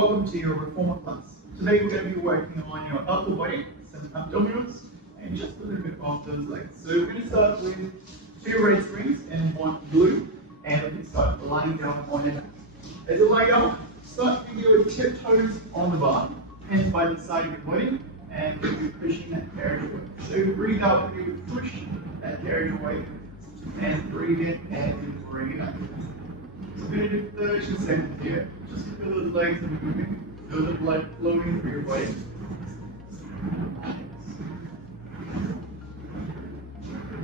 Welcome to your reformer class. Today we're going to be working on your upper body, some abdominals, and just a little bit of those legs. So we're going to start with 2 red springs and 1 blue, and we can start lying down on your back. As you lie down, start with your tiptoes on the bar, hands by the side of your body, and you're pushing that carriage away. So breathe out, you push that carriage away, and breathe in and bring it up. So we're going to do 30 seconds here, just to feel those legs moving, feel the blood flowing through your body.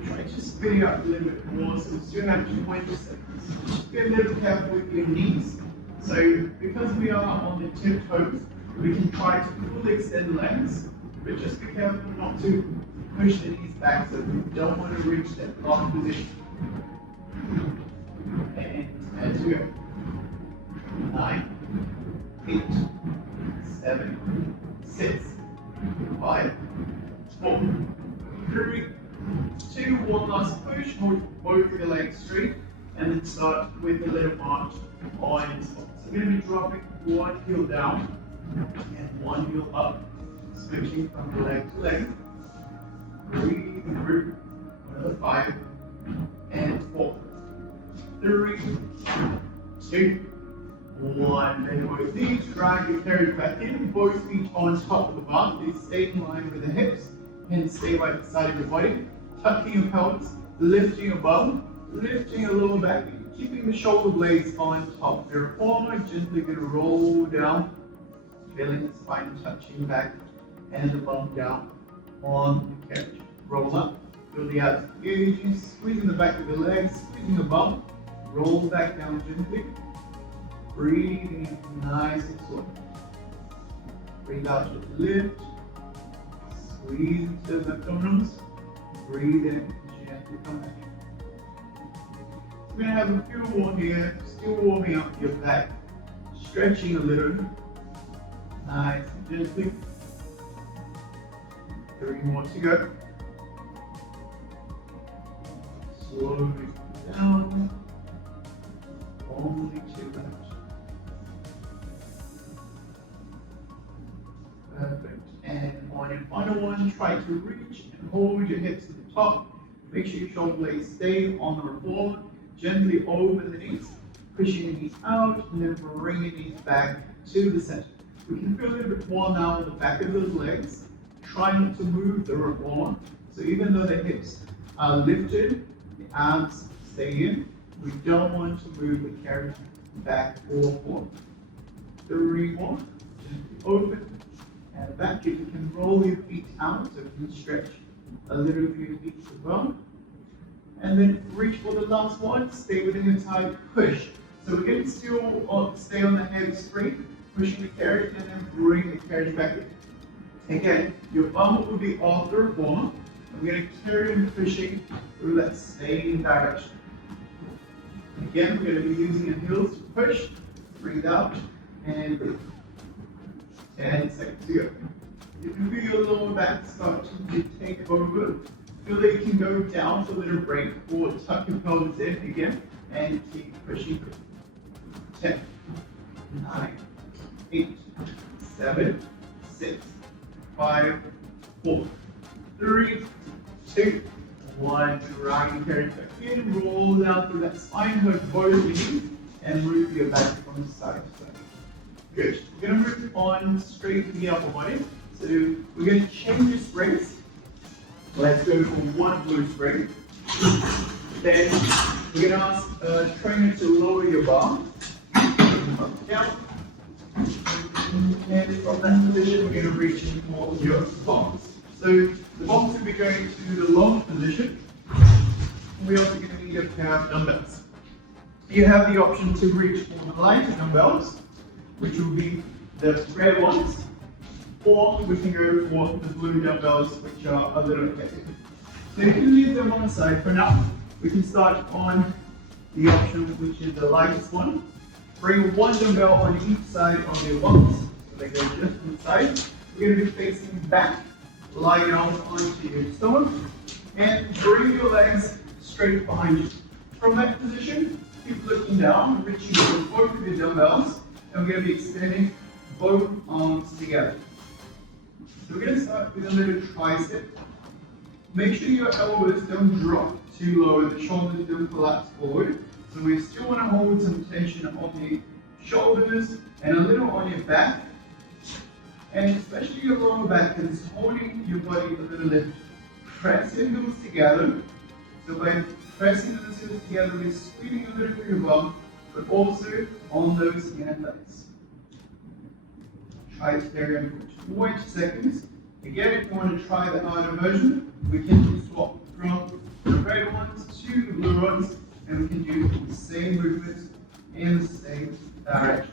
Try to spin it up a little bit more, so we still have 20 seconds. Just be a little careful with your knees. So because we are on the tiptoes, we can try to fully extend the legs, but just be careful not to push the knees back, so we don't want to reach that lock position. And as we go. 9, 8, 7, 6, 5, 4, 3, 2, 1 last push, hold both of the legs straight, and then start with a little march on your spot. So we're going to be dropping one heel down and one heel up, switching from leg to leg. Breathe through. Another 5 and 4, 3, 2, 1. Bend both knees, drag your carriage back in, both feet on top of the bar. Please stay in line with the hips and stay by the side of your body. Tucking your pelvis, lifting your bum, lifting your lower back, keeping the shoulder blades on top. Your reformer, gently going to roll down, feeling the spine touching back and the bum down on the carriage. Roll up, feel the abs engaging, squeezing the back of the legs, squeezing the bum, roll back down gently. Breathing in nice and slow. Breathe out to lift, squeeze into the abdominals, breathe in, gently come back in. We're going to have a few more here, still warming up your back, stretching a little, nice and gently. 3 more to go. Slowly down, only 2 left. Perfect. And on your final one, try to reach and hold your hips to the top. Make sure your shoulder blades stay on the reformer. Gently over the knees, pushing the knees out, and then bring your knees back to the center. We can feel a little bit more now in the back of those legs. Try not to move the reformer. So even though the hips are lifted, the abs stay in. We don't want to move the carriage back or forward. 3 more. Gently open. And back, if you can roll your feet out, so you can stretch a little of your feet as well. And then reach for the last one, stay within your tight push. So we're going to still stay on the head straight, pushing the carriage, and then bring the carriage back in. Again, your bum will be off the reformer. We're going to carry and pushing through that same direction. Again, we're going to be using your heels to push, breathe out, and breathe. 10 seconds to go. You can feel your lower back start to take over. Feel that you can go down for a little break or tuck your pelvis in again and keep pushing through. 10, 9, 8, 7, 6, 5, 4, 3, 2, 1. Drag your carriage back in, roll down through that spine, hug both knees, and move your back from side to side. Good. We're going to move on straight to the upper body. So we're going to change the springs. Let's go for 1 blue spring. Then we're going to ask the trainer to lower your bar. Up, down. And from that position, we're going to reach for your bombs. So the bombs will be going to the long position. We're also going to need a pair of dumbbells. You have the option to reach for the lighter dumbbells, which will be the red ones, or we can go for the blue dumbbells, which are a little heavier. So you can leave them on the side for now. We can start on the option which is the lightest one. Bring 1 dumbbell on each side of the ones, so they go just inside. We're going to be facing back, lie down onto your stomach, and bring your legs straight behind you. From that position, keep looking down, reaching for both of your dumbbells, and we're going to be extending both arms together. So we're going to start with a little tricep. Make sure your elbows don't drop too low and the shoulders don't collapse forward. So we still want to hold some tension on the shoulders and a little on your back. And especially your lower back, and it's holding your body a little bit. Press your heels together. So by pressing those heels together, we're squeezing a little through your bum, but also on those inner thighs. Try to carry on for 20 seconds. Again, if you want to try the harder version, we can swap from the red ones to the blue ones, and we can do the same movements in the same direction.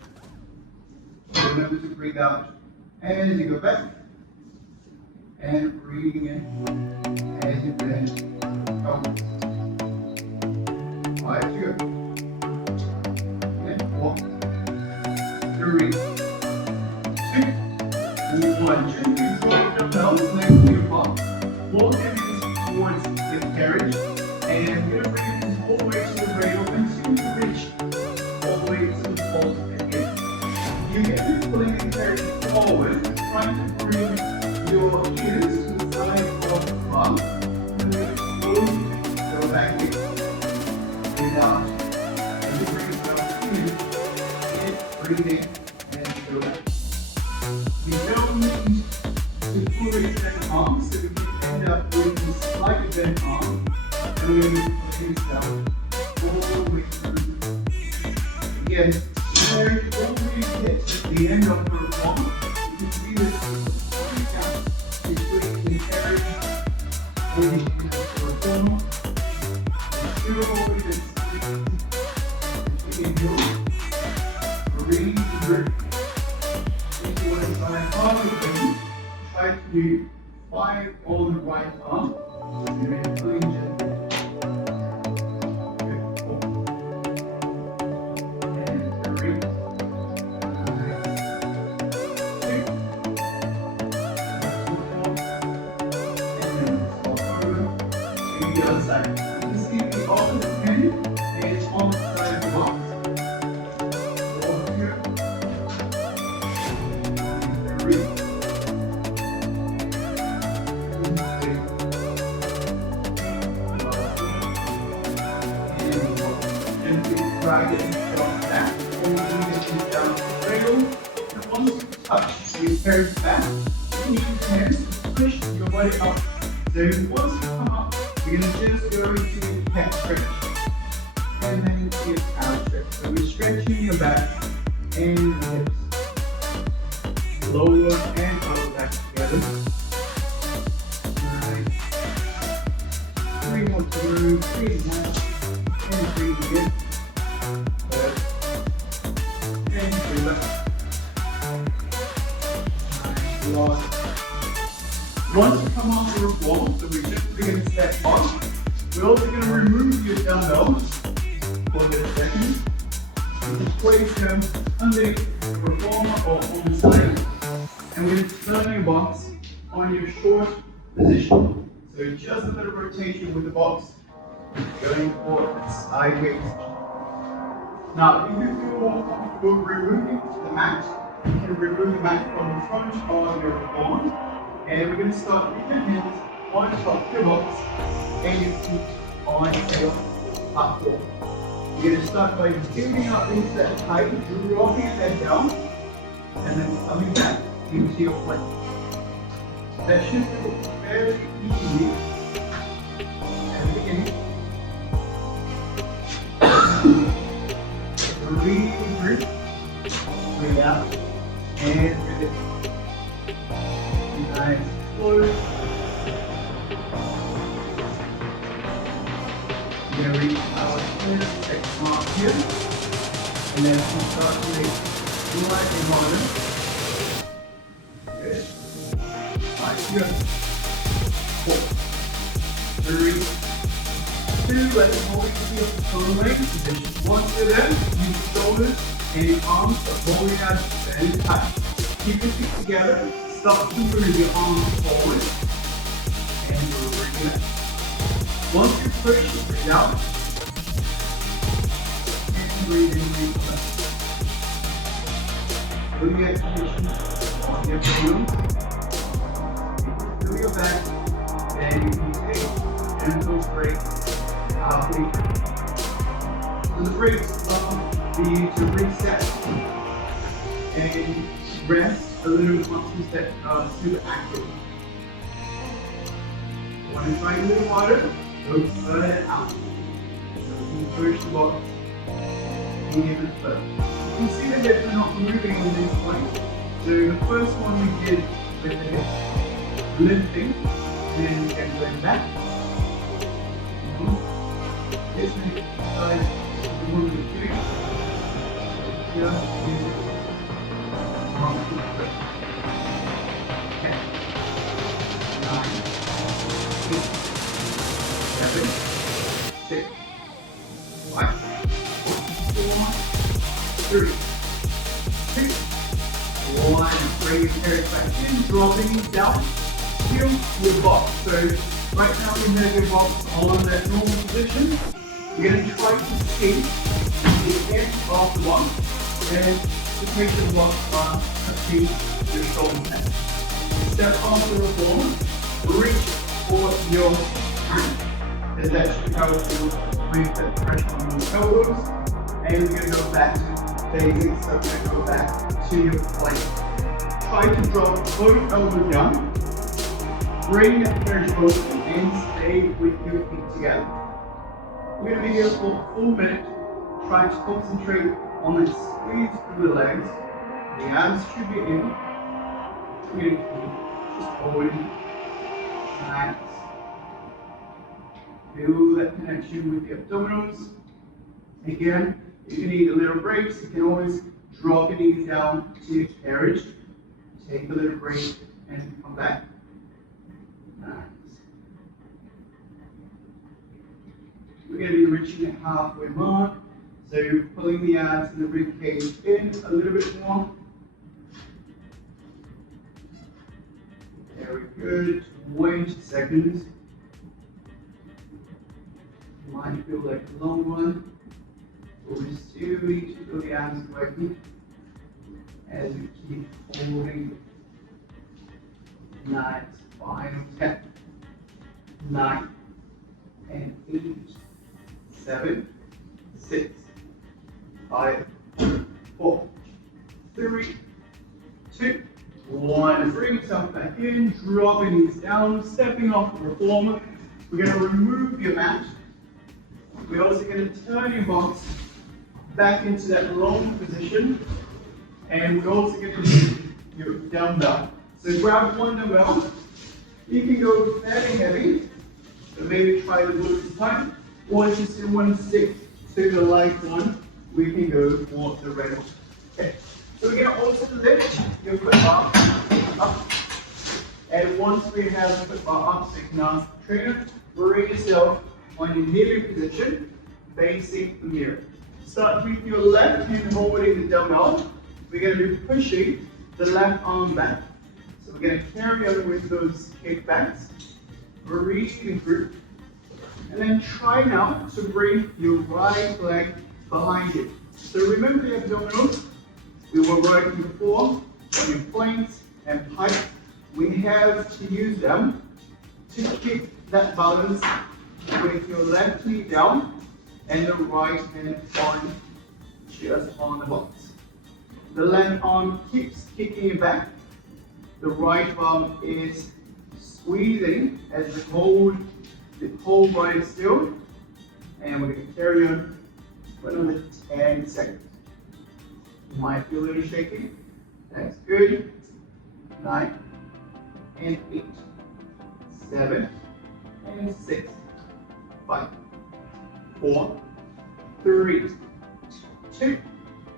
So remember to breathe out as you go back, and breathing in as you bend. Go. 5 to go. And 1, 3, 2, and 1. Gently drop your belts next to your bum. Walk your knees towards the carriage, and we're going to bring this all the way to the cradle until you reach all the way to the pulse again. You get to pulling the carriage forward, trying to bring your ears to the side of the bum, and then slowly go back in. Breathe out. And you bring yourself in, breathe in, and go back. We don't need to fully extend the arms, so we can end up with this slightly bent arm, and we're going to put things down all the way through. Again, carriage all the way gets to the end of the reform. You can see this gap between the carriage and the reform. Zero over this. Inhale. Breathe through. If you want to try harder thing, try to do 5 on the right arm. You're going to play gently. Drag it back, and down the cradle. And once you touch your carriage back, you need your hands to push your body up. So once you come up, you're going to just go into the pec stretch, and then into your calf stretch. So we're stretching your back and your hips. Lower and upper back together. Nice. 3 more to go. Breathe out and breathe again. Once you come onto the floor, so we're just going to step on, we're also going to remove your dumbbells for a second. You can place them underneath the reformer or on the side, and we're going to turn your box on your short position. So just a little rotation with the box, going forward sideways. Now, if you feel more comfortable removing the mat, you can remove the mat from the front of your arm, and we're going to start with your hands on top of your box and your feet on your platform. You're going to start by building up into that height, dropping your head down, and then coming back into your plank. That should go very easy at the beginning. Breathe through, breathe out, and breathe in. Nice, slow. We're going to reach our first mark here, and then we'll start to make slightly harder. Good. 5, good. 4, 3, 2, let the whole feel the leg position. Once you're there, use your shoulders and your arms are rolling out and tight. Keep your feet together, start to move your arms forward, and you're bringing it. Once you push, breathe out, and breathe in, breathe out. Feel the exhalation on your abdominals. Feel your back, and you can take gentle breaks halfway through. So the breaks are for you to reset and rest a little bit muscles that are super active. Want to try a little harder? Go further out. So you push the bottom and even further. You can see the hips are not moving on this point. So the first one we did with the hips, lifting, and then going back. This exercise is the one we're doing. Just use it. 1, 2, 3. 10, 9, 8, 7, 6, 5, 4, 3, 2, 1. Bring your parents back in, dropping it down. Feel your box. So right now we have your box on that normal position. You're going to try to see the end of the box and to make the box achieve your shoulder pad. Step off the reformer, reach for your hand, as that should help you with the pressure on your elbows. And we're going to go back to basics, so we're going to go back to your plank. Try to drop both elbows down, bring that pressure over, and stay with your feet together. We're going to be here for a full minute. Try to concentrate on that squeeze through the legs. The abs should be in. We're going to keep just holding. Nice. Feel that connection with the abdominals. Again, if you need a little breaks, you can always drop your knees down to your carriage. Take a little break and come back. Nice. We're going to be reaching the halfway mark. So you're pulling the abs and the rib cage in a little bit more. Very good. 20 seconds. Might feel like a long one. But we still need to feel the abs working as we keep holding. Nice. Final 10, 9, and 8, 7, 6, 5, 4, 3, 2, 1. Bring yourself back in, dropping these down, stepping off the reformer. We're going to remove your mat. We're also going to turn your box back into that long position. And we're also going to do your dumbbell. So grab one dumbbell. You can go fairly heavy, so maybe try the blue this time. Or if you still want to stick to the light one, we can go for the red one. Okay, so we're going to also lift your foot bar up. And once we have the foot bar up, so you can ask the trainer, bring yourself on your kneeling position, facing the mirror. Start with your left hand holding the dumbbell. We're going to be pushing the left arm back. So we're going to carry on with those kickbacks, breathing through, and then try now to bring your right leg behind you. So remember the abdominals we were working before on your planks and pipes. We have to use them to keep that balance with your left knee down and the right hand on just on the box. The left arm keeps kicking you back. The right arm is squeezing as we hold the whole body still. And we're going to carry on for another 10 seconds. You might feel a little shaky. That's good. 9 and 8, 7 and 6, 5, 4, 3, 2,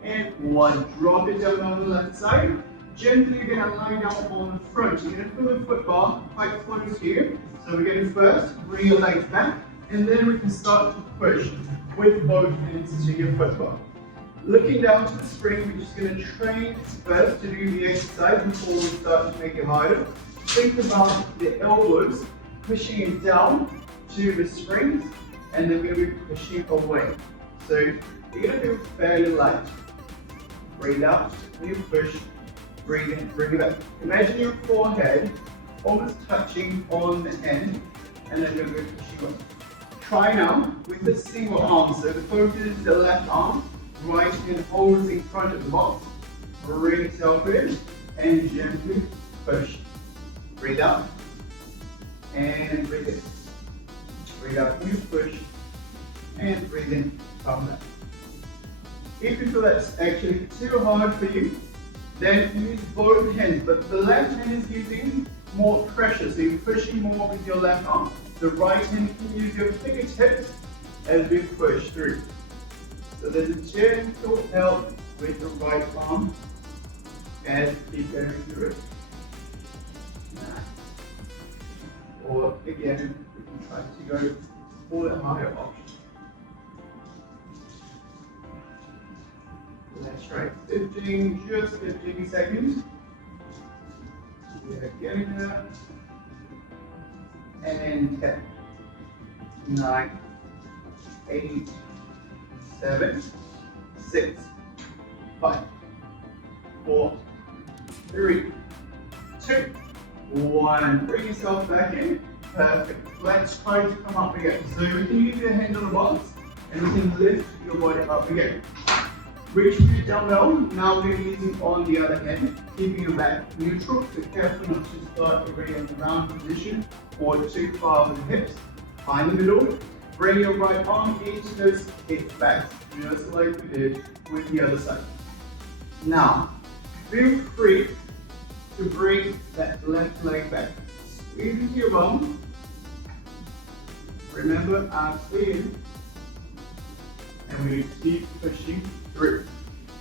and 1. Drop it down on the left side. Gently you're going to lie down on the front. You're going to feel the foot bar quite close here. So we're going to first bring your legs back, and then we can start to push with both hands to your foot bar. Looking down to the spring, we're just going to train first to do the exercise before we start to make it harder. Think about the elbows pushing it down to the springs, and then we're going to be pushing away. So you're going to do fairly light. breathe out, when you push, breathe in, bring it back. Imagine your forehead almost touching on the end, and then you're going to push up. Try now with a single arm, so focus the left arm, right hand holds in front of the box, bring yourself in, and gently push. Breathe out, and breathe in. Breathe out when you push, and breathe in, come back. If you feel that's actually too hard for you, then use both hands, but the left hand is using more pressure, so you're pushing more with your left arm. The right hand can use your fingertips as we push through. So there's a gentle help with the right arm as you keep going through it. Or again, we can try to go for the higher option. Let's try 15, just 15 seconds. Yeah, getting there. And 10, 9, 8, 7, 6, 5, 4, 3, 2, 1. Bring yourself back in. Perfect. Let's try to come up again. So we can use your hand on the box and we can lift your body up again. Reach for your dumbbell. Now we're using on the other hand, keeping your back neutral. So careful not to start already in the round position or too far with the hips. Find the middle. Bring your right arm into those hips back, just like we did with the other side. Now, feel free to bring that left leg back. Squeeze into your bum. Remember, arms in. And we keep pushing through.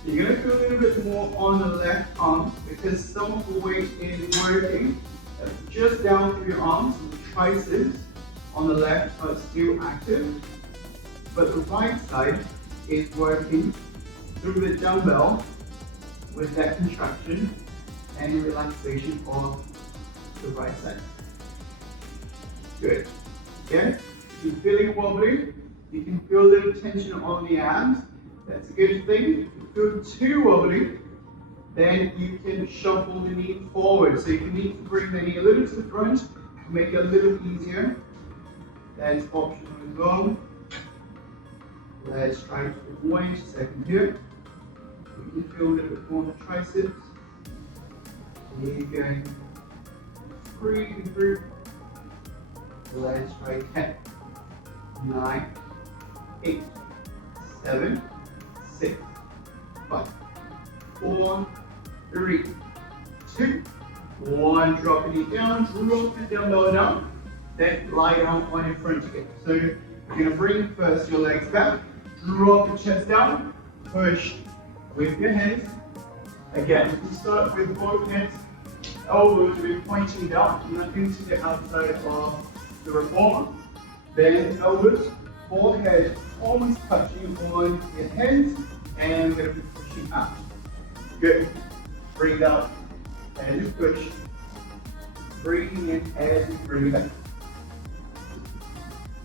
You're going to feel a little bit more on the left arm because some of the weight is working just down through your arms. So the triceps on the left are still active, but the right side is working through the dumbbell with that contraction and relaxation of the right side. Good. Again, if you're feeling wobbly, you can feel a little tension on the abs. That's a good thing. If you feel too wobbly, then you can shuffle the knee forward. So you need to bring the knee a little to the front to make it a little easier. That is optional as well. Let's try to wait a second here. You can feel a little bit more on the triceps. Keep going. Breathing through. Let's try 10, 9, 8, 7, 6, 5, 4, 3, 2, 1. Drop the knee down, drop the dumbbell down, then lie down on your front again. So you're going to bring first your legs back, drop the chest down, push with your hands. Again, you can start with both hands, elbows will be pointing down, nothing to the outside of the reformer. Then elbows, forehead almost touching on your hands, and we're going to be pushing out. Good. Breathe out as you push. Breathing in as you bring it back.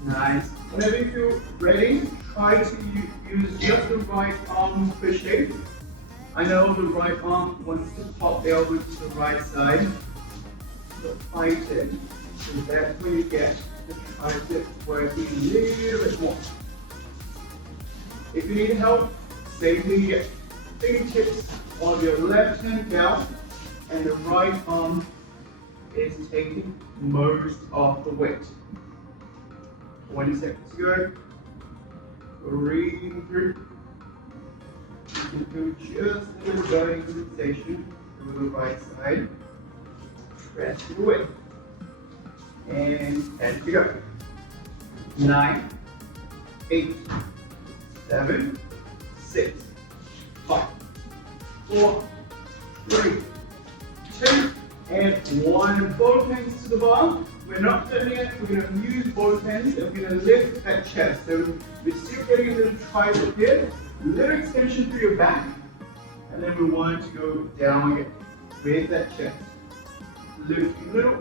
Nice. Whenever you feel ready, try to use just the right arm pushing. I know the right arm wants to pop the elbow to the right side, but fight it. So that's when you get the triceps working a little bit more. If you need help, safely get fingertips on your left hand down, and the right arm is taking most of the weight. 20 seconds to go. Breathing through. You can do just a little burning sensation through the right side. Press it away. And as you go. 9, 8, 7, 6, 5, 4, 3, 2, and 1. Both hands to the bar. We're not done yet. We're going to use both hands and we're going to lift that chest. So we're still getting a little tricep here, a little extension through your back, and then we want to go down again with that chest. Lift a little.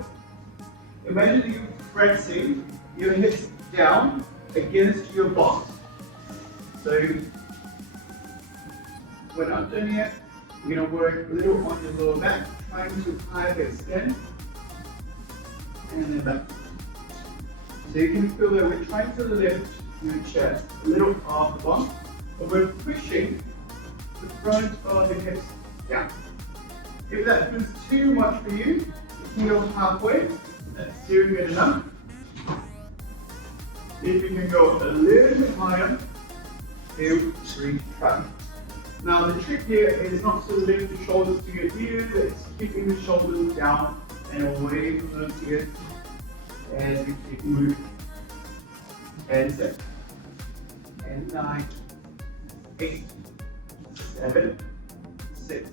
Imagine you pressing your hips down against your box. So we're not done yet. You're going to work a little on your lower back, trying to either extend and then back. So you can feel that we're trying to lift your chest a little off the bump, but we're pushing the front of the hips down. If that feels too much for you, you can go halfway. That's still good enough. If you can go a little bit higher, 2, 3, try. Now the trick here is not to lift the shoulders to your ears, it's keeping the shoulders down and away from those ears as we keep moving. And 7, and 9, 8, 7, 6,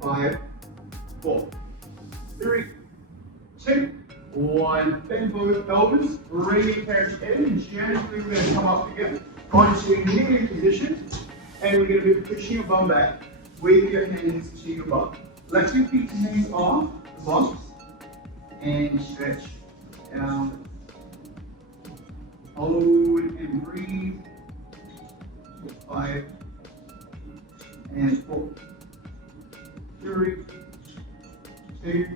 5, 4, 3, 2, 1. Bend both elbows, bring your carriage in, and gently we're going to come up again onto a kneeling position, and we're going to be pushing your bum back with your hands to your bum. Let your feet hang off the box and stretch down. Hold and breathe. 5 and 4, 3, 2,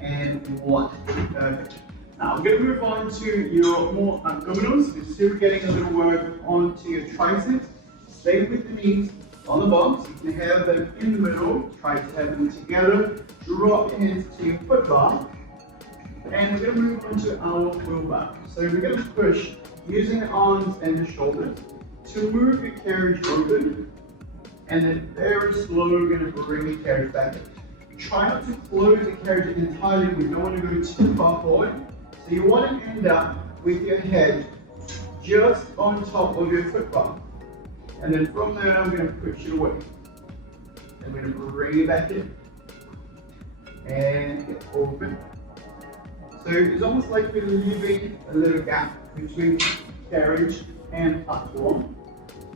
and 1. Perfect. Now we're going to move on to your more abdominals. You're still getting a little work onto your triceps. Stay with the knees on the box. You can have them in the middle. Try to have them together. Drop your hands to your foot bar. And we're going to move on to our wheelbarrow. So we're going to push using the arms and the shoulders to move your carriage open. And then very slowly we're going to bring the carriage back in. Try not to close the carriage entirely. We don't want to go too far forward. So you want to end up with your head just on top of your foot bar. And then from there, I'm going to push it away. I'm going to bring it back in. And get open. So it's almost like we're leaving a little gap between carriage and platform.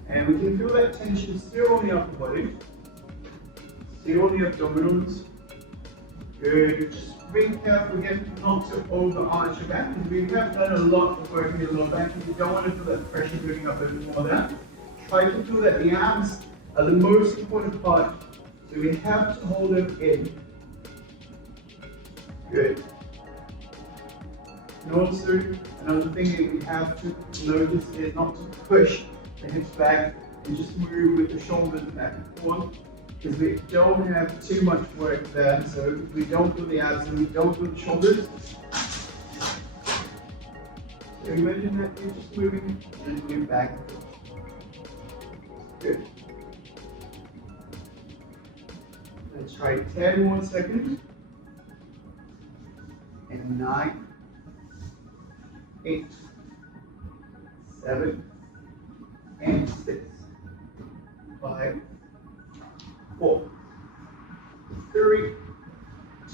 And we can feel that tension still on the upper body. Still on the abdominals. Good. Just be careful again not to overarch your back, because we have done a lot of work in your lower back, and you don't want to feel that pressure building up even more than that. Try to feel that the abs are the most important part, so we have to hold them in. Good. And also, another thing that we have to notice is not to push the hips back and just move with the shoulders back and forth, because we don't have too much work there. So if we don't do the abs and we don't do the shoulders, so imagine that you're just moving gently back and forth. Good. Let's try 10 more seconds. And 9, 8, 7, and 6, 5, 4, 3,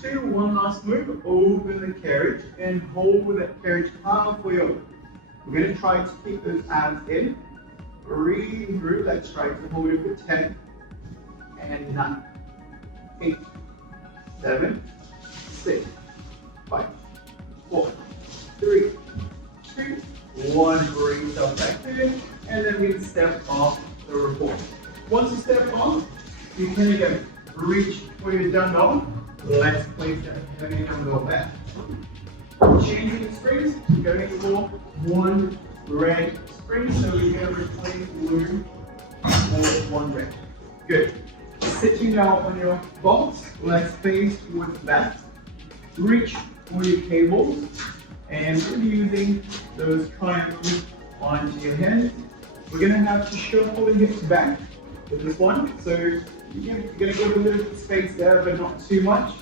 2, 1 last move. Open the carriage and hold that carriage halfway open. We're going to try to keep those abs in. Breathe through. Let's try to hold it for 10, and 9, 8, 7, 6, 5, 4, 3, 2, 1. Bring yourself back in, and then we step off the report. Once you step off, you can again reach for your dumbbell. Let's place that heavy dumbbell back. Changing the springs, going for one red spring, so we're going to replace blue for one red. Good. Sitting down on your box, let's face towards the back. Reach for your cables, and we're using those triangles onto your hands. We're going to have to shuffle the hips back with this one. So you're going to give a little space there, but not too much.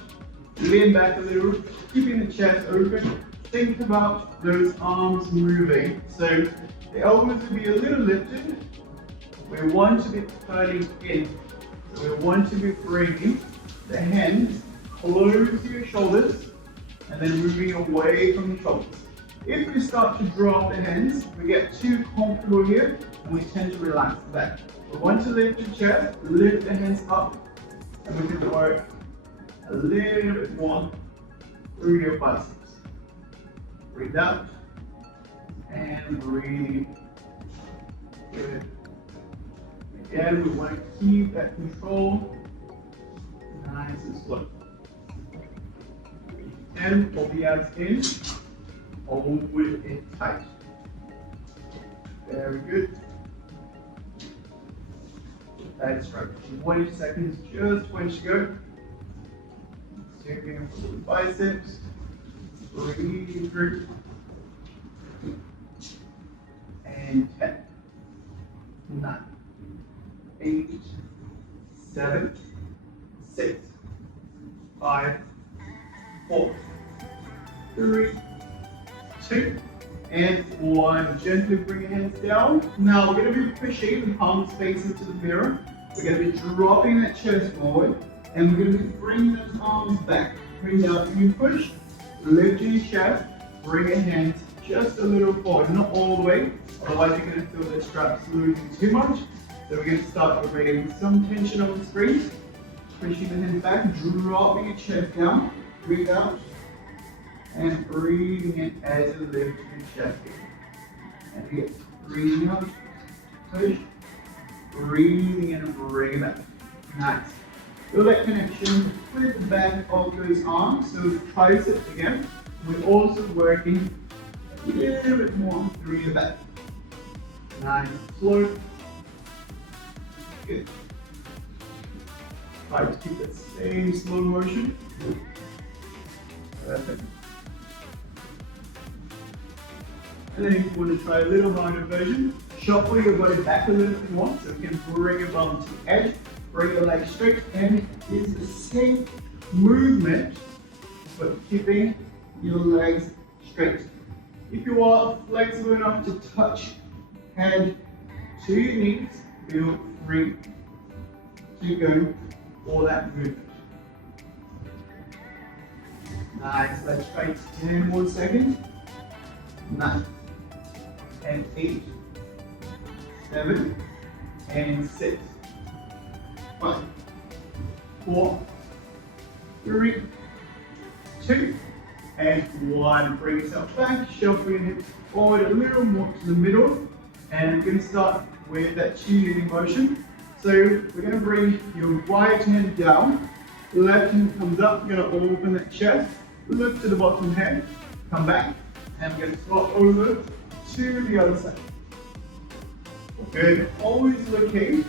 Lean back a little, keeping the chest open. Think about those arms moving. So the elbows will be a little lifted. We want to be turning in. So we want to be bringing the hands close to your shoulders and then moving away from the shoulders. If we start to drop the hands, we get too comfortable here and we tend to relax the back. We want to lift the chest, lift the hands up, and we can work a little bit more through your biceps. Breathe out and breathe. Good. Again, we want to keep that control Nice and slow. And pull the abs in. Hold it tight. Very good. That's right. 20 seconds, just 20 to go. Taking for the biceps. Breathing through. And 10, 9, 8, 7, 6, 5, 4, 3, 2, and 1. Gently bring your hands down. Now we're going to be pushing the palms facing to the mirror. We're going to be dropping that chest forward, and we're going to be bringing those arms back. Bring down, you push, lift your chest, bring your hands just a little forward, not all the way, otherwise you're going to feel the straps losing too much. So we're going to start creating some tension on the springs, pushing the hands back, dropping your chest down, breathe out, and breathing in as you lift your chest in. And again, breathing out, push, breathing in and bring it back. Nice. Feel that connection with the back of those arms, so triceps again. We're also working a little bit more through the back. Nice, slow. Good. Try to keep that same slow motion. Perfect. And then if you want to try a little harder version, shuffle your body back a little bit more, so you can bring your bum to the edge, bring your legs straight, and it's the same movement, but keeping your legs straight. If you are flexible enough to touch head to your knees, feel free to go for that movement. Nice, let's try 10 more seconds. 9, and 8, 7, and 6, 5, 4, 3, 2, and 1. Bring yourself back, shuffle your hips forward a little more to the middle, and we're going to start with that cheerleading motion. So we're going to bring your right hand down, left hand comes up, you're going to open that chest, look to the bottom head, come back, and we're going to swap over to the other side. Good, always looking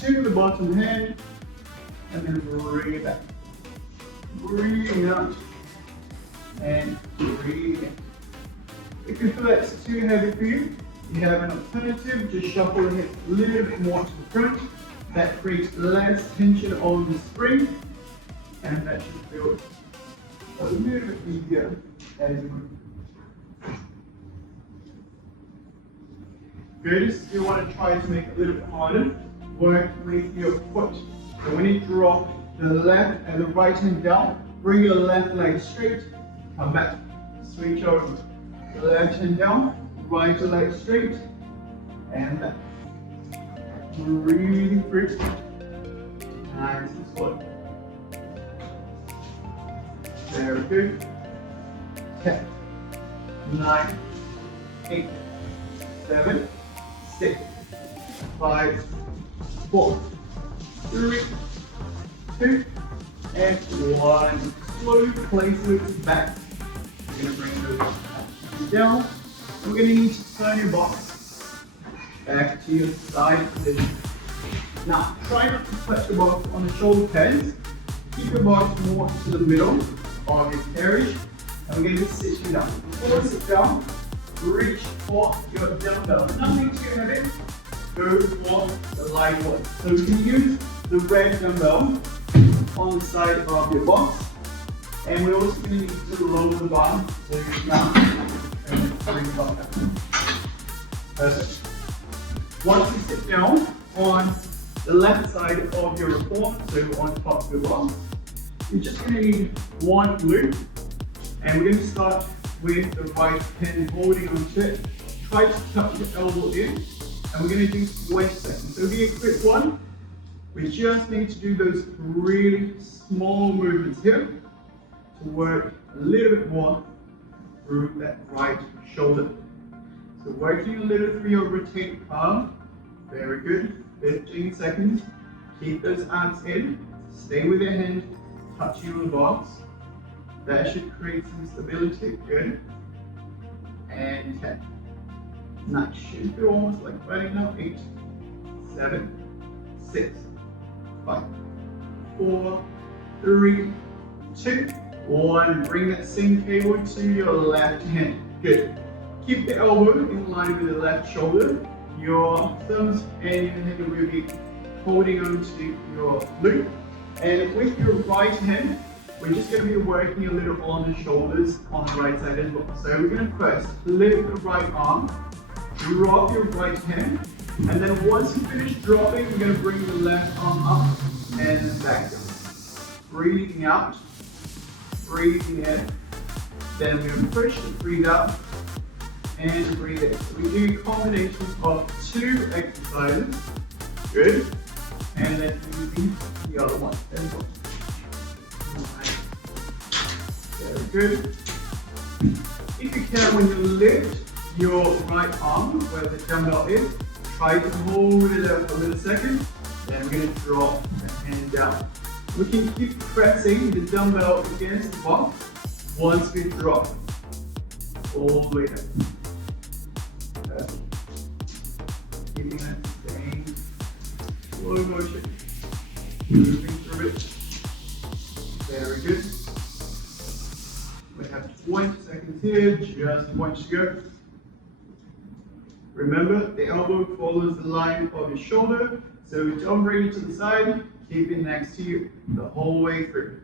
to the bottom head, and then bring it back. Breathing out, and breathing in. If you feel that's too heavy for you, you have an alternative, just shuffle the hips a little bit more to the front. That creates less tension on the spring, and that should feel a little bit easier as you move. Good, you want to try to make it a little bit harder, work with your foot. So when you drop the left and the right hand down, bring your left leg straight, come back, switch over. Left hand down, right leg straight, and back. Breathing through. Nice and slow. Very good. 10, 9, 8, 7, 6, 5, 4, 3, 2, and 1. Slow placement back. We're going to bring those hands down. We're going to need to turn your box back to your side position. Now, try not to touch the box on the shoulder pads. Keep your box more to the middle of your carriage. And we're going to be sitting down. Before you sit down, reach for your dumbbell. Nothing too heavy. Go for the light one. So you can use the red dumbbell on the side of your box. And we're also going to need to lower the bar so you can mount and bring it up down. Perfect. Once you sit down on the left side of your reform, so on top of your box, you're just going to need one loop. And we're going to start with the right hand holding onto it. Try to tuck your elbow in. And we're going to do 20 seconds. So it'll be a quick one. We just need to do those really small movements here to work a little bit more through that right shoulder. So working a little through your rotating arm. Very good. 15 seconds. Keep those arms in. Stay with your hand touching the box. That should create some stability. Good. And 10. 9. Should be almost like right now. 8, 7, 6, 5, 4, 3, 2, 1. Bring that same cable to your left hand. Good. Keep the elbow in line with the left shoulder. Your thumbs and your hand will be holding onto your loop. And with your right hand, we're just going to be working a little on the shoulders on the right side as well. So we're going to first lift the right arm, drop your right hand, and then once you finish dropping, we're going to bring the left arm up and back down. Breathing out, breathing in, then we're going to push, breathe out, and breathe in. So we do a combination of 2 exercises. Good. And then using the other one as well. Very good. If you can, when you lift your right arm where the dumbbell is, try to hold it up a little second. Then we're going to drop the hand down. We can keep pressing the dumbbell against the box once we drop all the way down. Keeping that same slow motion, moving through it. Very good. We have 20 seconds here, just 20 to go. Remember, the elbow follows the line of your shoulder, so don't bring it to the side, keep it next to you the whole way through.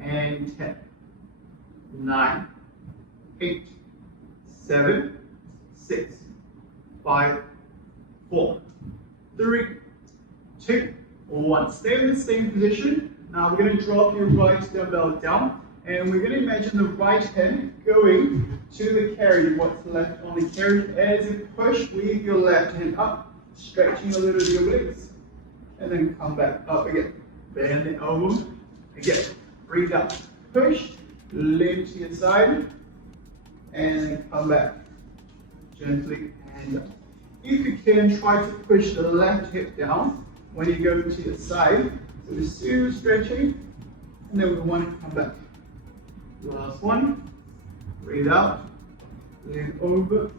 And 10, 9, 8, 7, 6, 5, 4, 3, 2, 1. Stay in the same position. Now we're going to drop your right dumbbell down, and we're going to imagine the right hand going to the carry, what's left on the carry. As you push with your left hand up, stretching a little of your legs, and then come back up again. Bend the elbow again. Breathe out. Push, lift to your side, and come back. Gently and up. If you can, try to push the left hip down when you go to your side. So we're still stretching, and then we want to come back. Last one. Breathe out, lean over,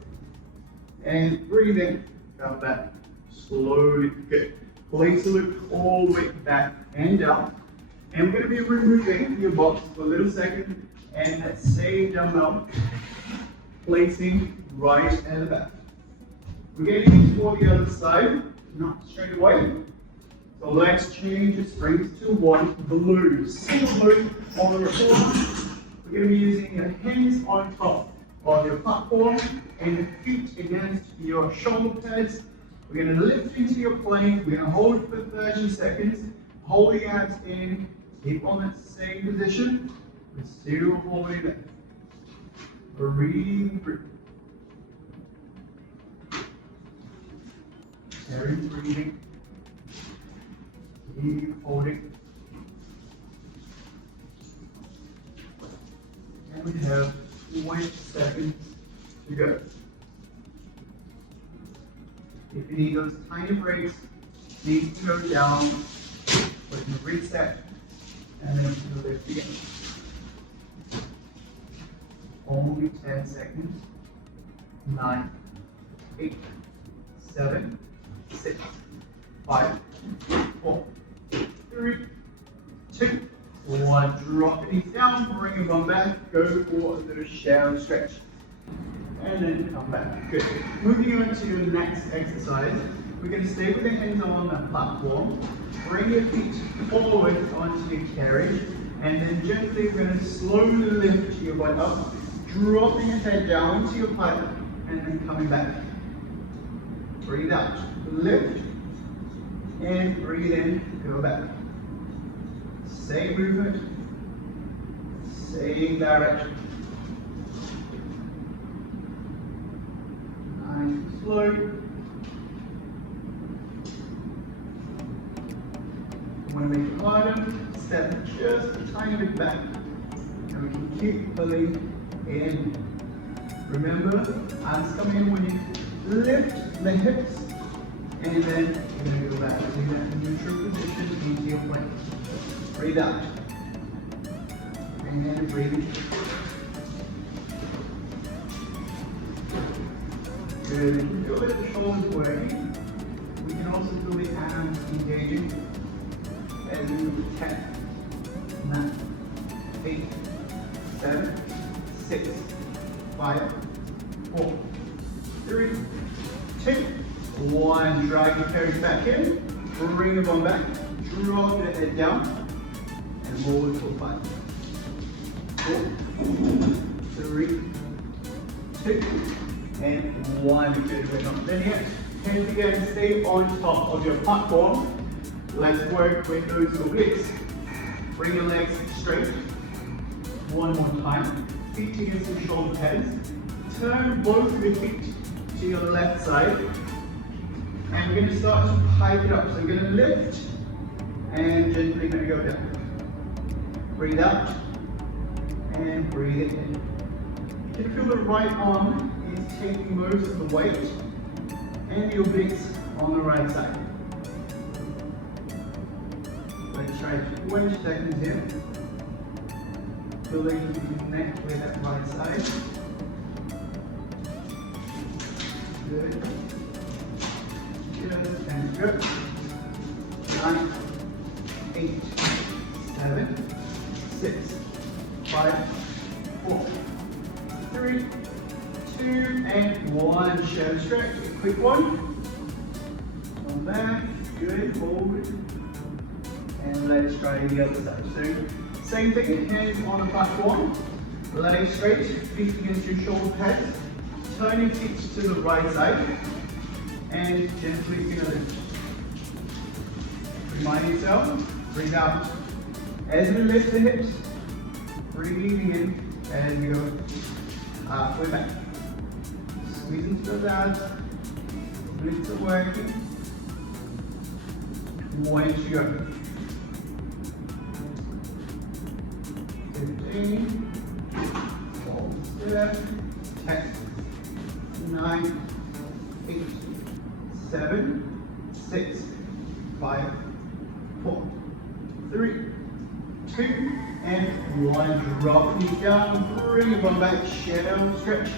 and breathe in. Come back. Slowly. Good. Place the loop all the way back and down. And we're going to be removing your box for a little second, and that same dumbbell placing right at the back. We're getting for the other side, not straight away. So let's change the strength to 1 blue. Single blue on the reformer. We're going to be using your hands on top of your platform and your feet against your shoulder pads. We're going to lift into your plank. We're going to hold for 30 seconds. Hold the abs in. Keep on that same position. We're still holding it. Breathe. Carry breathing. Keep holding. And we have 20 seconds to go. If you need those tiny breaks, need to go down, we can reset, and then we'll lift again. Only 10 seconds. 9, 8, 7, 6, 5, 4, 3, 2, 1. Drop it down, bring your bum back, go for a little shower stretch. And then come back. Good. Moving on to your next exercise, we're going to stay with the hands on the platform. Bring your feet forward onto your carriage, and then gently we're going to slowly lift your butt up, dropping your head down into your pipe, and then coming back. Breathe out. Lift, and breathe in, go back. Same movement, same direction. Nice and slow. You want to make it harder, step just a tiny bit back. And we can keep pulling in. Remember, arms come in when you lift the hips, and then you're going to go back to that neutral position into your plank. Breathe out. and breathe. Good. Feel the shoulders working. We can also feel the arms engaging as we move to 10, 9, 8, 7, 6, 5, 4, 3, 2, 1. Drag your pelvis back in. Bring your bum back. Drop your head down. And roll it for 5, 4, 3, 2, and 1. Good. We're not done yet. Hands again, stay on top of your platform. Let's work with those obliques. Bring your legs straight. One more time. Feet against the shoulder pads. Turn both of your feet to your left side. And we're going to start to pipe it up. So we're going to lift and gently going to go down. Breathe out and breathe in. You can feel the right arm is taking most of the weight and your obliques on the right side. Let's try 20 seconds here. Feeling the neck with that right side. Good. Good. And go. 9, 8, 7, 6, 5, 4, 3, 2, and 1. Shoulder stretch. Quick one. Come back. Good. Forward. And let's try the other side. So, same thing. Hands on the platform. Legs straight. Feet against your shoulder pads. Turning feet to the right side. And gently gonna lift. Remind yourself. Breathe out. As we lift the hips. Breathing in as we go halfway back. Squeeze into the abs. Lifts are working. When you go. 15. Hold there. 10. 9. 8. 7. 6. 5. 4. 3. 2. And 1. Drop knee down. Bring your bum back. Shadow stretch.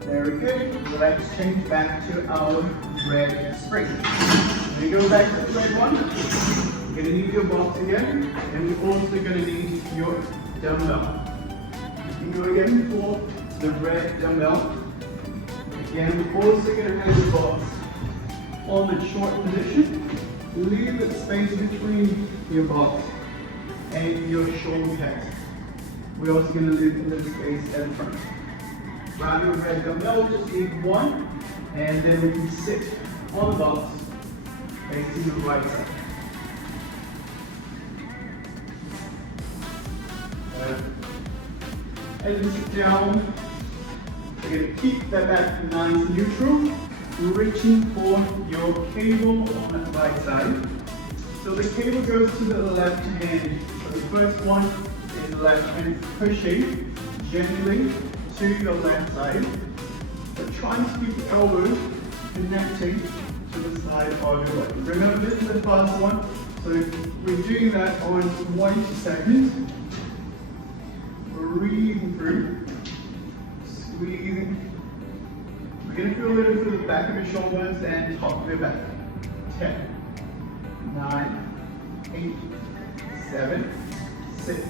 Very good. Let's change back to our red spring. When you go back to the red one, you're going to need your box again, and you're also going to need your dumbbell. You can go again for the red dumbbell. Again, we're also going to have the box on the short position. Leave the space between your box and your shoulder pads. We're also going to leave the space at the front. Grab your red dumbbell, just need one, and then we can sit on the box facing the right side. As we sit down, we're going to keep that back nice and neutral, reaching for your cable on the right side. So the cable goes to the left hand. So the first one is left hand pushing gently to your left side, but trying to keep the elbows connecting to the side of your leg. Remember, this is the fast one, so we're doing that on 20 seconds. Breathing through, squeezing. We're going to feel a little through the back of your shoulders and top of your back. 10, 9, 8, 7, 6,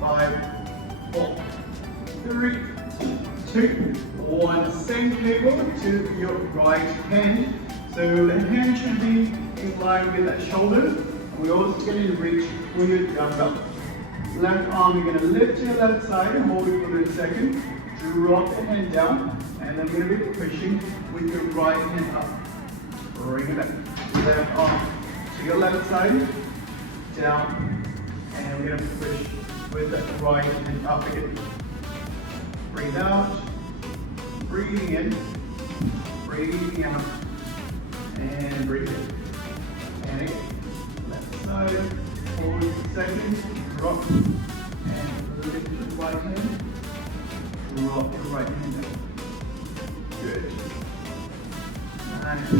5, 4, 3, 2, 1. Same cable to your right hand. So the hand should be in line with that shoulder. And we're also going to reach for your dumbbell. Left arm, you're going to lift to your left side and hold it for a second. Drop the hand down. And then we're going to be pushing with your right hand up. Bring it back. Left arm to your left side. Down. And we're going to push with that right hand up again. Breathe out, breathing in, breathing out, and breathe in. And again, left side, hold a second, drop, and lift the right hand, drop the right hand down. Good. Nice.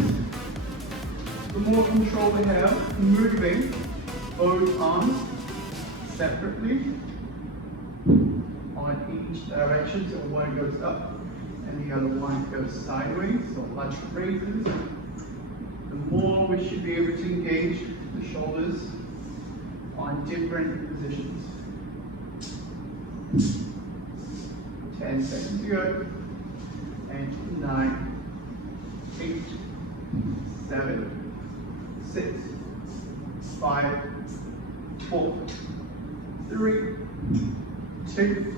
The more control we have, moving both arms separately on each direction. So one goes up and the other one goes sideways, so lunge raises. The more we should be able to engage the shoulders on different positions. 10 seconds to go. And 9, 8, 7, 6, 5, 4, 3, 2,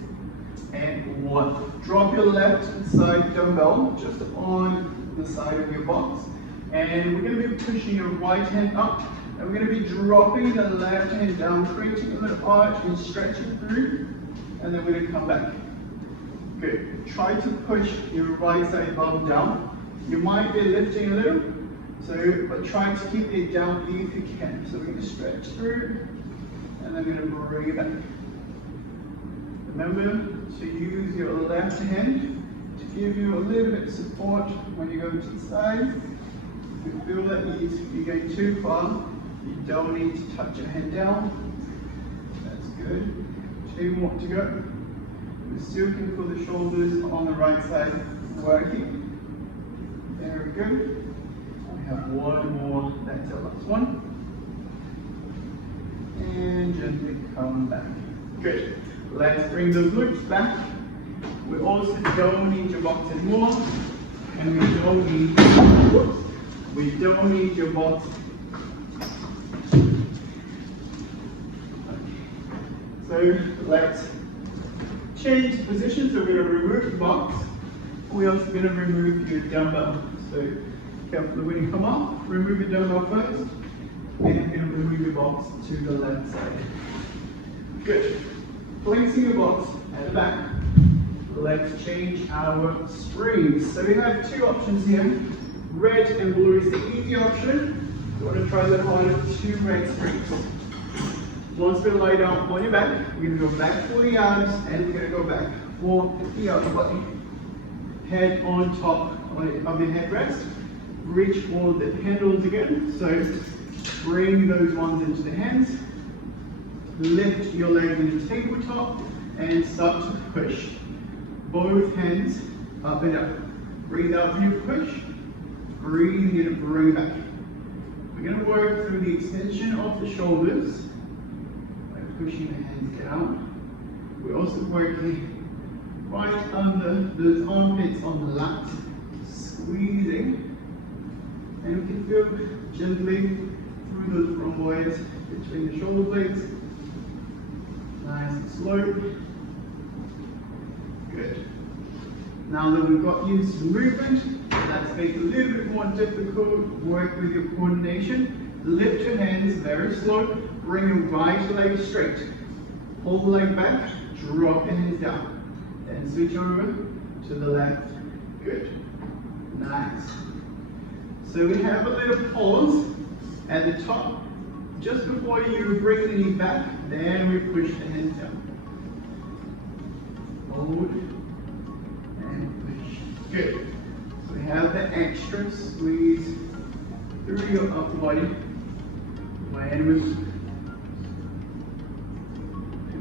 and 1. Drop your left side dumbbell just on the side of your box. And we're going to be pushing your right hand up. And we're going to be dropping the left hand down, creating a little arch and stretching through. And then we're going to come back. Good. Try to push your right side bum down. You might be lifting a little, but try to keep it down if you can. So we're going to stretch through, and then we're going to bring it back. Remember to use your left hand to give you a little bit of support when you go to the side. If you feel that you're going too far, you don't need to touch your hand down. That's good. 2 more to go. We're still looking for the shoulders on the right side working. Very good. We have one more, that's the last one. And gently come back. Good. Let's bring those glutes back. We also don't need your box anymore. And we don't need your box. So let's change position. So we're going to remove the box. We're also going to remove your dumbbell. So carefully when you come up, remove your dumbbell first, and you're going to remove your box to the left side. Good. Placing your box at the back. Let's change our springs. So we have 2 options here. Red and blue is the easy option. You want to try that harder, 2 red springs. Once we lie down on your back, we're going to go back for the arms and we're going to go back for the upper body. Head on top of your headrest. Reach for the handles again. So bring those ones into the hands. Lift your leg into the tabletop and start to push. Both hands up and up. Breathe out when you push. Breathe in and bring back. We're going to work through the extension of the shoulders. Pushing the hands down. We're also working right under those armpits on the lats, squeezing. And we can feel gently through those rhomboids between the shoulder blades. Nice and slow. Good. Now that we've got used to the movement, let's make it a little bit more difficult. Work with your coordination. Lift your hands very slow. Bring your right leg straight. Pull the leg back. Drop your hands down. Then switch over to the left. Good. Nice. So we have a little pause at the top. Just before you bring the knee back, then we push the hands down. Hold and push. Good. So we have the extra squeeze through your upper body. When we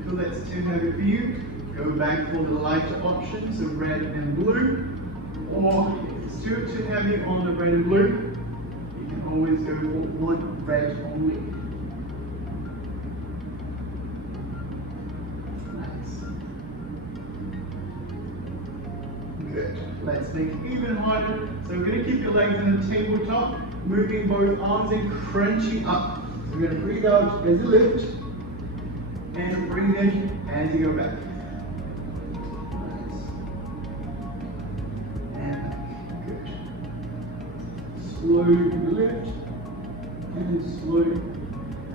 feel that's too heavy for you, go back for the lighter options, so red and blue. Or if it's too heavy on the red and blue, you can always go for one red only. Nice. Good. Let's make it even harder. So we're going to keep your legs on the tabletop, moving both arms and crunching up. So we're going to breathe out as you lift, and breathe in as you go back. Nice. And good. Slow lift, and slow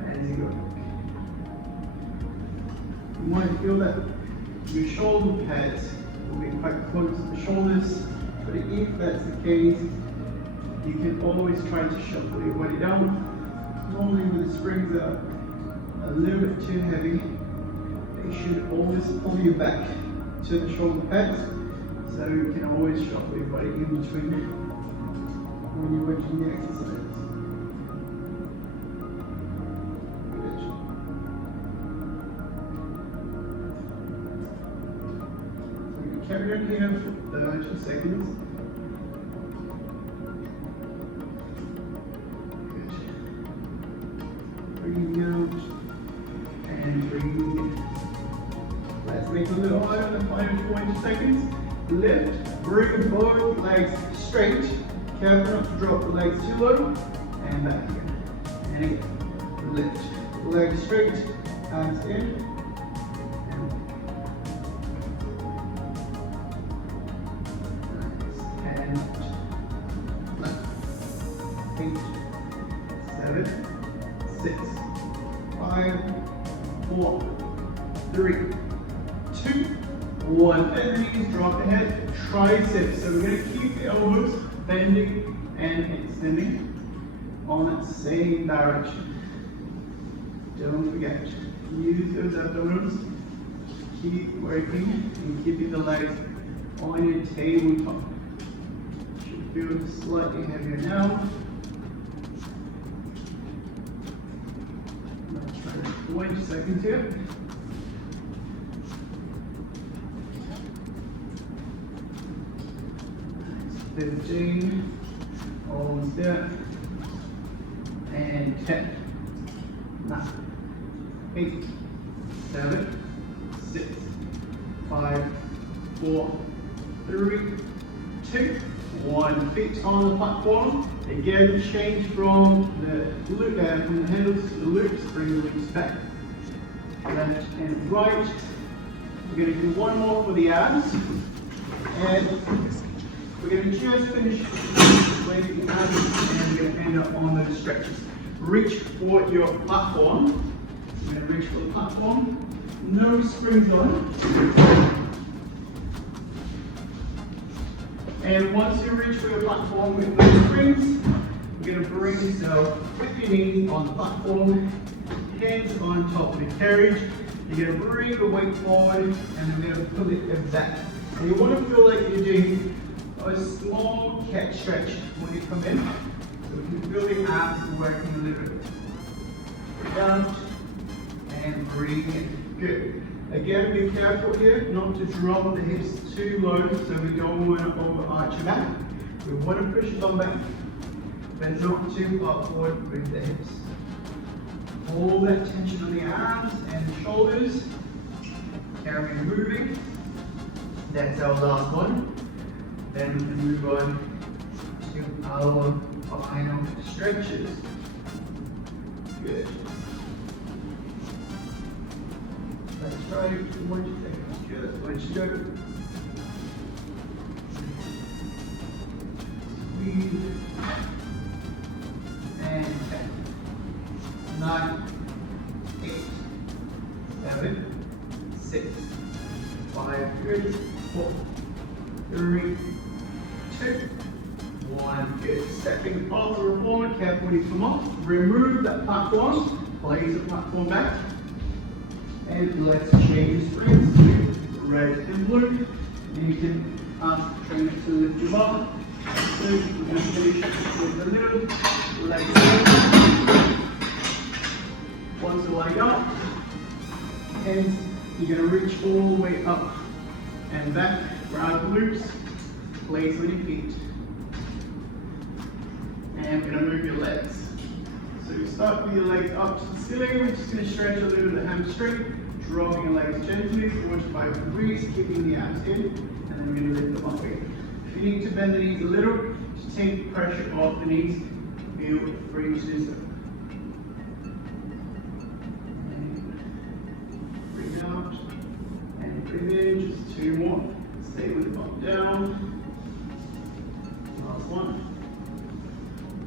as you go back. You might feel that your shoulder pads will be quite close to the shoulders, but if that's the case, you can always try to shuffle your body down. Normally when the springs are a little bit too heavy, they should always pull you back to the shoulder pads, so you can always shuffle your body in between when you're working the exercise. Good. it here for 30 seconds. Good. Breathing out and breathing in. Let's make a little higher than 20 seconds. Lift, bring both legs straight. Careful not to drop the legs too low. And back again. And again. Lift. Legs straight. Hands in. And left. 8, 7, 6, 5, 4, 3, 2, 1. Bend the knees, drop the head, triceps. So we're going to keep the elbows bending and extending on the same direction. Don't forget, use those abdominals. Keep working and keeping the legs on your tabletop. Should feel slightly heavier now. Let's try 20 seconds here. Nice. 15, almost there. And 10, 9, 8, 7, 6, 5, 4, 3, 2, 1. Feet on the platform. Again, change from the loop from the handles to the loops. Bring the loops back. Left and right. We're going to do one more for the abs. And we're going to just finish with the abs and we're going to end up on those stretches. Reach for your platform. We're going to reach for the platform. No springs on it. And once you reach for your platform with no springs, you're going to bring yourself with your knees on the platform, hands on top of the carriage. You're going to bring the weight forward and we're going to pull it back. And you want to feel like you're doing a small cat stretch when you come in. So we can feel the abs working a little bit. Breathe out and breathe in. Good. Again, be careful here not to drop the hips too low so we don't want to overarch your back. We want to push them back, but not too far forward with the hips. Hold that tension on the arms and the shoulders. Carry on moving. That's our last one. Then we can move on to our final stretches. Good. Let's try 20 seconds. Just let's go. Squeeze. And 10. 9, 8, 7, 6, 5, good. 4, 3, 2, 1. Good. Stepping off the reformer, carefully come off. Remove that platform. Place the platform back. And let's change the springs to red and blue. And you can ask the trainer to lift you up. So we're going to finish with a little leg up. Once the leg up, hands, you're going to reach all the way up and back. Grab the loops, place on your feet. And we're going to move your legs. So you start with your legs up to the ceiling. We're just going to stretch a little bit the hamstring. Dropping your legs gently, 45 degrees, keeping the abs in, and then we're going to lift them up again. If you need to bend the knees a little, to take pressure off the knees, feel free to do so. And breathe out, and breathe in, just 2 more. Stay with the bump down. Last one.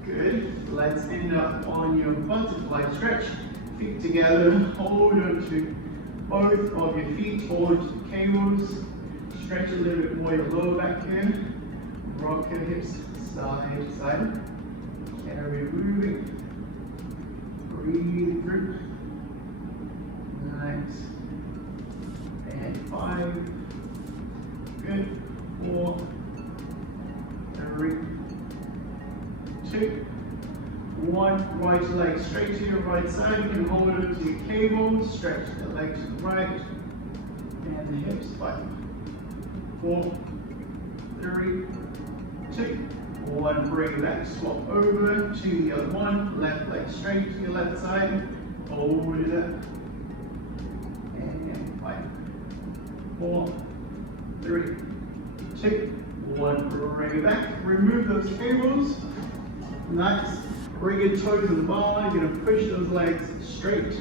Good. Let's end up on your butterfly stretch. Feet together, hold on to both of your feet, hold to the cables, stretch a little bit more your lower back here, rock your hips side to side, carry moving, breathe through, nice, and 5, good, 4, 3, 2, 1, right leg straight to your right side. You can hold it to your cable, stretch the leg to the right, and the hips back. 4, 3, 2, 1. Bring back, swap over to the other one. Left leg straight to your left side. Hold it up. And 5, 4, 3, 2, 1. Bring it back. Remove those cables. Nice. Bring your toes to the bar. You're going to push those legs straight.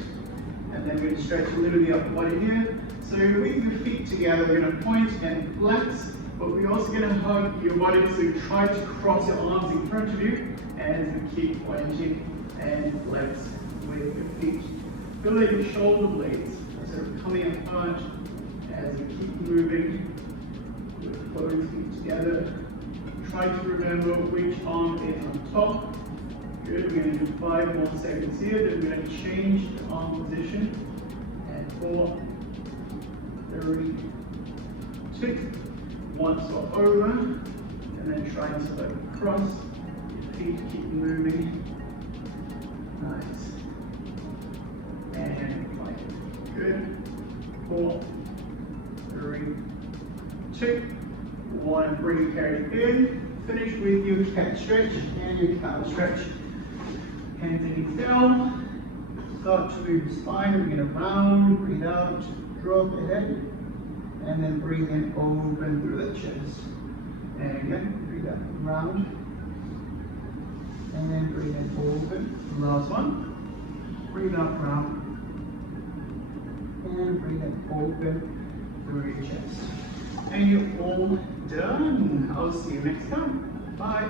And then we're going to stretch a little the upper body here. So with your feet together, we're going to point and flex, but we're also going to hug your body. So you try to cross your arms in front of you as you keep pointing and flex with your feet. Feel like your shoulder blades are sort of coming apart as you keep moving with both feet together. Try to remember which arm is on top. Good, we're going to do 5 more seconds here, then we're going to change the arm position. And 4, 3, 2, 1, swap over. And then try and select across. Your feet keep moving. Nice. And 5. Good. 4, 3, 2, 1. Bring your carry in. Finish with your cat stretch and your cow stretch. Hands and knees down. Start to move the spine. We're going to round, breathe out, drop the head, and then breathe in, open through the chest. And again, breathe out, round, and then breathe in, open. Last one. Breathe out, round, and breathe in, open through your chest. And you're all done. I'll see you next time. Bye.